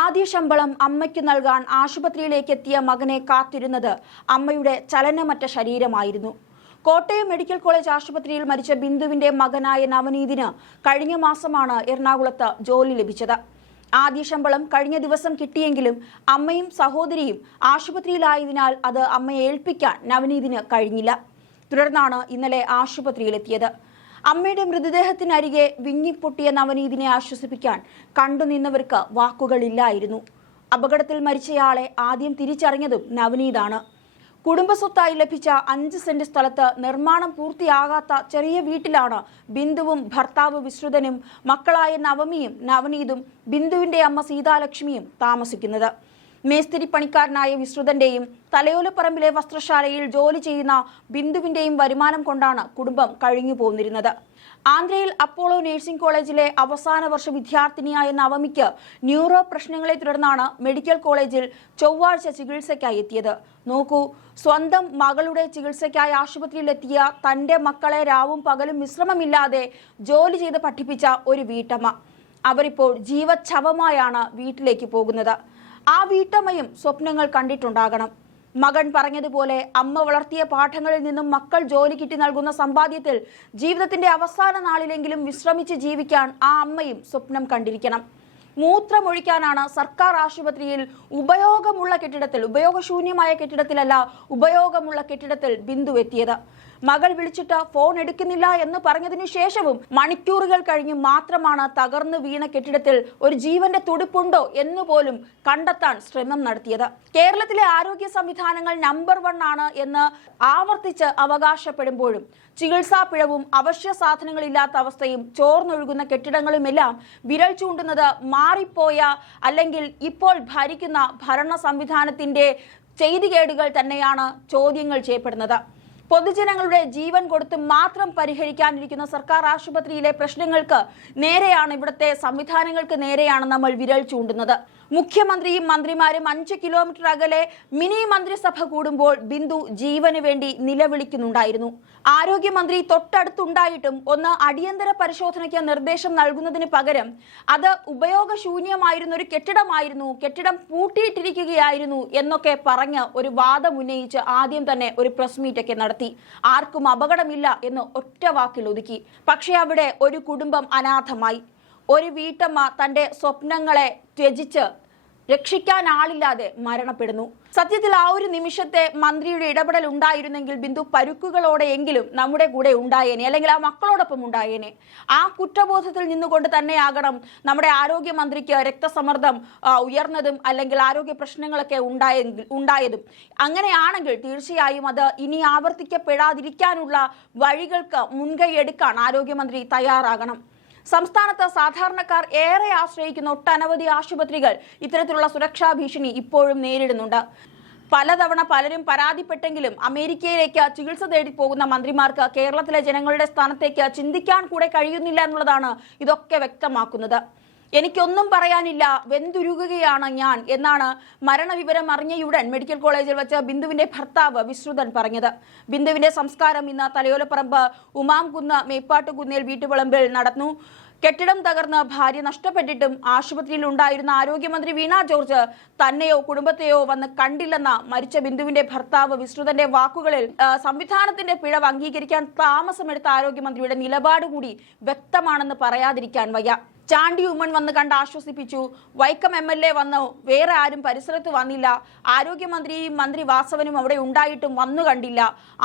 ആദ്യ ശമ്പളം അമ്മയ്ക്ക് നൽകാൻ ആശുപത്രിയിലേക്ക് എത്തിയ മകനെ കാത്തിരുന്നത് അമ്മയുടെ ചലനമറ്റ ശരീരമായിരുന്നു. കോട്ടയം മെഡിക്കൽ കോളേജ് ആശുപത്രിയിൽ മരിച്ച ബിന്ദുവിന്റെ മകനായ നവനീതിന് കഴിഞ്ഞ മാസമാണ് എറണാകുളത്ത് ജോലി ലഭിച്ചത്. ആദ്യ ശമ്പളം കഴിഞ്ഞ ദിവസം കിട്ടിയെങ്കിലും അമ്മയും സഹോദരിയും ആശുപത്രിയിലായതിനാൽ അത് അമ്മയെ ഏൽപ്പിക്കാൻ നവനീതിന് കഴിഞ്ഞില്ല. തുടർന്നാണ് ഇന്നലെ ആശുപത്രിയിലെത്തിയത്. അമ്മയുടെ മൃതദേഹത്തിനരികെ വിങ്ങിപ്പൊട്ടിയ നവനീതിനെ ആശ്വസിപ്പിക്കാൻ കണ്ടുനിന്നവർക്ക് വാക്കുകളില്ലായിരുന്നു. അപകടത്തിൽ മരിച്ചയാളെ ആദ്യം തിരിച്ചറിഞ്ഞതും നവനീതാണ്. കുടുംബസ്വത്തായി ലഭിച്ച അഞ്ച് സെന്റ് സ്ഥലത്ത് നിർമ്മാണം പൂർത്തിയാകാത്ത ചെറിയ വീട്ടിലാണ് ബിന്ദുവും ഭർത്താവ് വിശ്രുതനും മക്കളായ നവമിയും നവനീതും ബിന്ദുവിന്റെ അമ്മ സീതാലക്ഷ്മിയും താമസിക്കുന്നത്. മേസ്തിരി പണിക്കാരനായ വിശ്രുതന്റെയും തലയോലപ്പറമ്പിലെ വസ്ത്രശാലയിൽ ജോലി ചെയ്യുന്ന ബിന്ദുവിന്റെയും വരുമാനം കൊണ്ടാണ് കുടുംബം കഴിഞ്ഞു പോന്നിരുന്നത്. ആന്ധ്രയിൽ അപ്പോളോ നഴ്സിംഗ് കോളേജിലെ അവസാന വർഷ വിദ്യാർത്ഥിനിയായ നവമിക്ക് ന്യൂറോ പ്രശ്നങ്ങളെ തുടർന്നാണ് മെഡിക്കൽ കോളേജിൽ ചൊവ്വാഴ്ച ചികിത്സയ്ക്കായി എത്തിയത്. നോക്കൂ സ്വന്തം മകളുടെ ചികിത്സയ്ക്കായി ആശുപത്രിയിലെത്തിയ തന്റെ മക്കളെ രാവും പകലും വിശ്രമമില്ലാതെ ജോലി ചെയ്ത് പഠിപ്പിച്ച ഒരു വീട്ടമ്മ. അവരിപ്പോൾ ജീവച്ഛവമായാണ് വീട്ടിലേക്ക് പോകുന്നത്. ആ വീട്ടമ്മയും സ്വപ്നങ്ങൾ കണ്ടിട്ടുണ്ടാകണം. മകൻ പറഞ്ഞതുപോലെ അമ്മ വളർത്തിയ പാഠങ്ങളിൽ നിന്നും മക്കൾ ജോലി കിട്ടി നൽകുന്ന സമ്പാദ്യത്തിൽ ജീവിതത്തിന്റെ അവസാന നാളിലെങ്കിലും വിശ്രമിച്ച് ജീവിക്കാൻ ആ അമ്മയും സ്വപ്നം കണ്ടിരിക്കണം. മൂത്രമൊഴിക്കാനാണ് സർക്കാർ ആശുപത്രിയിൽ ഉപയോഗമുള്ള കെട്ടിടത്തിൽ ഉപയോഗശൂന്യമായ കെട്ടിടത്തിലല്ല ഉപയോഗമുള്ള കെട്ടിടത്തിൽ ബിന്ദു എത്തിയത്. മകൾ വിളിച്ചിട്ട് ഫോൺ എടുക്കുന്നില്ല എന്ന് പറഞ്ഞതിനു ശേഷവും മണിക്കൂറുകൾ കഴിഞ്ഞ് മാത്രമാണ് തകർന്നു വീണ കെട്ടിടത്തിൽ ഒരു ജീവന്റെ തുടിപ്പുണ്ടോ എന്ന് പോലും കണ്ടെത്താൻ ശ്രമം നടത്തിയത്. കേരളത്തിലെ ആരോഗ്യ സംവിധാനങ്ങൾ നമ്പർ വൺ ആണ് എന്ന് ആവർത്തിച്ച് അവകാശപ്പെടുമ്പോഴും ചികിത്സാ പിഴവും അവശ്യ സാധനങ്ങളില്ലാത്ത അവസ്ഥയും ചോർന്നൊഴുകുന്ന കെട്ടിടങ്ങളുമെല്ലാം വിരൽ ചൂണ്ടുന്നത് മാറിപ്പോയ അല്ലെങ്കിൽ ഇപ്പോൾ ഭരിക്കുന്ന ഭരണ സംവിധാനത്തിന്റെ ചെയ്തികേടുകൾ തന്നെയാണ് ചോദ്യങ്ങൾ ചെയ്യപ്പെടുന്നത്. പൊതുജനങ്ങളുടെ ജീവൻ കൊടുത്ത് മാത്രം പരിഹരിക്കാനിരിക്കുന്ന സർക്കാർ ആശുപത്രിയിലെ പ്രശ്നങ്ങൾക്ക് നേരെയാണ് ഇവിടുത്തെ സംവിധാനങ്ങൾക്ക് നേരെയാണ് നമ്മൾ വിരൽ ചൂണ്ടുന്നത്. മുഖ്യമന്ത്രിയും മന്ത്രിമാരും അഞ്ച് കിലോമീറ്റർ അകലെ മിനി മന്ത്രിസഭ കൂടുമ്പോൾ ബിന്ദു ജീവന് വേണ്ടി നിലവിളിക്കുന്നുണ്ടായിരുന്നു. ആരോഗ്യമന്ത്രി തൊട്ടടുത്തുണ്ടായിട്ടും ഒന്ന് അടിയന്തര പരിശോധനയ്ക്ക് നിർദ്ദേശം നൽകുന്നതിന് പകരം അത് ഉപയോഗശൂന്യമായിരുന്ന ഒരു കെട്ടിടമായിരുന്നു കെട്ടിടം പൂട്ടിയിട്ടിരിക്കുകയായിരുന്നു എന്നൊക്കെ പറഞ്ഞ് ഒരു വാദം ഉന്നയിച്ച് ആദ്യം തന്നെ ഒരു പ്രസ് മീറ്റൊക്കെ നടത്തി. ആർക്കും അപകടമില്ല എന്ന് ഒറ്റ വാക്കിൽ ഒതുക്കി. പക്ഷേ അവിടെ ഒരു കുടുംബം അനാഥമായി. ഒരു വീട്ടമ്മ തന്റെ സ്വപ്നങ്ങളെ ത്യജിച്ച് രക്ഷിക്കാൻ ആളില്ലാതെ മരണപ്പെടുന്നു. സത്യത്തിൽ ആ ഒരു നിമിഷത്തെ മന്ത്രിയുടെ ഇടപെടൽ ഉണ്ടായിരുന്നെങ്കിൽ ബിന്ദു പരുക്കുകളോടെ എങ്കിലും നമ്മുടെ കൂടെ ഉണ്ടായേനെ അല്ലെങ്കിൽ ആ മക്കളോടൊപ്പം ഉണ്ടായേനെ. ആ കുറ്റബോധത്തിൽ നിന്നുകൊണ്ട് തന്നെയാകണം നമ്മുടെ ആരോഗ്യമന്ത്രിക്ക് രക്തസമ്മർദ്ദം ഉയർന്നതും അല്ലെങ്കിൽ ആരോഗ്യ പ്രശ്നങ്ങളൊക്കെ ഉണ്ടായെങ്കിൽ ഉണ്ടായതും. അങ്ങനെയാണെങ്കിൽ തീർച്ചയായും അത് ഇനി ആവർത്തിക്കപ്പെടാതിരിക്കാനുള്ള വഴികൾക്ക് മുൻകൈ എടുക്കാൻ ആരോഗ്യമന്ത്രി തയ്യാറാകണം. സംസ്ഥാനത്ത് സാധാരണക്കാർ ഏറെ ആശ്രയിക്കുന്ന ഒട്ടനവധി ആശുപത്രികൾ ഇത്തരത്തിലുള്ള സുരക്ഷാ ഭീഷണി ഇപ്പോഴും നേരിടുന്നുണ്ട്. പലതവണ പലരും പരാതിപ്പെട്ടെങ്കിലും അമേരിക്കയിലേക്ക് ചികിത്സ തേടി പോകുന്ന മന്ത്രിമാർക്ക് കേരളത്തിലെ ജനങ്ങളുടെ സ്ഥാനത്തേക്ക് ചിന്തിക്കാൻ കൂടെ കഴിയുന്നില്ല എന്നുള്ളതാണ് ഇതൊക്കെ വ്യക്തമാക്കുന്നത്. എനിക്കൊന്നും പറയാനില്ല. വെന്തുരുകുകയാണ് ഞാൻ എന്നാണ് മരണവിവരം അറിഞ്ഞയുടൻ മെഡിക്കൽ കോളേജിൽ വെച്ച് ബിന്ദുവിന്റെ ഭർത്താവ് വിശ്രുതൻ പറഞ്ഞത്. ബിന്ദുവിന്റെ സംസ്കാരം ഇന്ന് തലയോലപ്പറമ്പ് ഉമാംകുന്ന് മേപ്പാട്ടുകുന്നേൽ വീട്ടുവിളമ്പിൽ നടന്നു. കെട്ടിടം തകർന്ന് ഭാര്യ നഷ്ടപ്പെട്ടിട്ടും ആശുപത്രിയിൽ ഉണ്ടായിരുന്ന ആരോഗ്യമന്ത്രി വീണ ജോർജ് തന്നെയോ കുടുംബത്തെയോ വന്ന് കണ്ടില്ലെന്ന മരിച്ച ബിന്ദുവിന്റെ ഭർത്താവ് വിശ്രുതന്റെ വാക്കുകളിൽ സംവിധാനത്തിന്റെ പിഴവ് അംഗീകരിക്കാൻ താമസമെടുത്ത ആരോഗ്യമന്ത്രിയുടെ നിലപാട് കൂടി വ്യക്തമാണെന്ന് പറയാതിരിക്കാൻ വയ്യ. ചാണ്ടി ഉമ്മൻ വന്ന് കണ്ട് ആശ്വസിപ്പിച്ചു. വൈക്കം എം എൽ എ വന്ന്. വേറെ ആരും പരിസരത്ത് വന്നില്ല. ആരോഗ്യമന്ത്രിയും മന്ത്രി വാസവനും അവിടെ ഉണ്ടായിട്ടും വന്നു കണ്ടില്ല.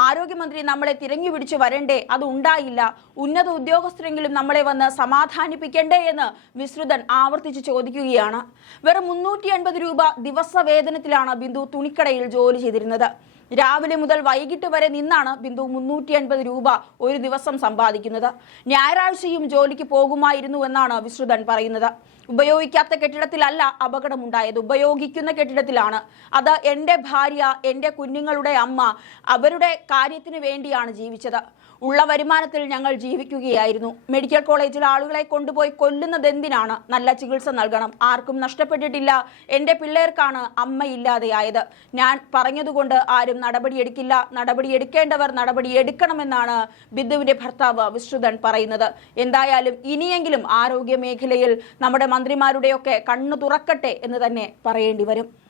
ആരോഗ്യമന്ത്രി നമ്മളെ തിരഞ്ഞു പിടിച്ച് വരണ്ടേ? അത് ഉണ്ടായില്ല. ഉന്നത ഉദ്യോഗസ്ഥരെങ്കിലും നമ്മളെ വന്ന് സമാധാനിപ്പിക്കണ്ടേ എന്ന് വിശ്രുതൻ ആവർത്തിച്ച് ചോദിക്കുകയാണ്. വെറും മുന്നൂറ്റി രൂപ ദിവസ വേതനത്തിലാണ് ബിന്ദു തുണിക്കടയിൽ ജോലി ചെയ്തിരുന്നത്. രാവിലെ മുതൽ വൈകിട്ട് വരെ നിന്നാണ് ബിന്ദു മുന്നൂറ്റി അൻപത് രൂപ ഒരു ദിവസം സമ്പാദിക്കുന്നത്. ഞായറാഴ്ചയും ജോലിക്ക് പോകുമായിരുന്നു എന്നാണ് വിശ്രുതൻ പറയുന്നത്. ഉപയോഗിക്കാത്ത കെട്ടിടത്തിലല്ല അപകടമുണ്ടായത്. ഉപയോഗിക്കുന്ന കെട്ടിടത്തിലാണ്. അത് എന്റെ ഭാര്യ എന്റെ കുഞ്ഞുങ്ങളുടെ അമ്മ അവരുടെ കാര്യത്തിന് വേണ്ടിയാണ് ജീവിച്ചത്. ഉള്ള വരുമാനത്തിൽ ഞങ്ങൾ ജീവിക്കുകയായിരുന്നു. മെഡിക്കൽ കോളേജിൽ ആളുകളെ കൊണ്ടുപോയി കൊല്ലുന്നത് എന്തിനാണ്? നല്ല ചികിത്സ നൽകണം. ആർക്കും നഷ്ടപ്പെട്ടിട്ടില്ല. എന്റെ പിള്ളേർക്കാണ് അമ്മയില്ലാതെയായത്. ഞാൻ പറഞ്ഞതുകൊണ്ട് ആരും നടപടിയെടുക്കില്ല. നടപടിയെടുക്കേണ്ടവർ നടപടിയെടുക്കണമെന്നാണ് ബിന്ദുവിന്റെ ഭർത്താവ് വിശ്രുതൻ പറയുന്നത്. എന്തായാലും ഇനിയെങ്കിലും ആരോഗ്യ മേഖലയിൽ നമ്മുടെ മന്ത്രിമാരുടെയൊക്കെ കണ്ണു തുറക്കട്ടെ എന്ന് തന്നെ പറയേണ്ടി വരും.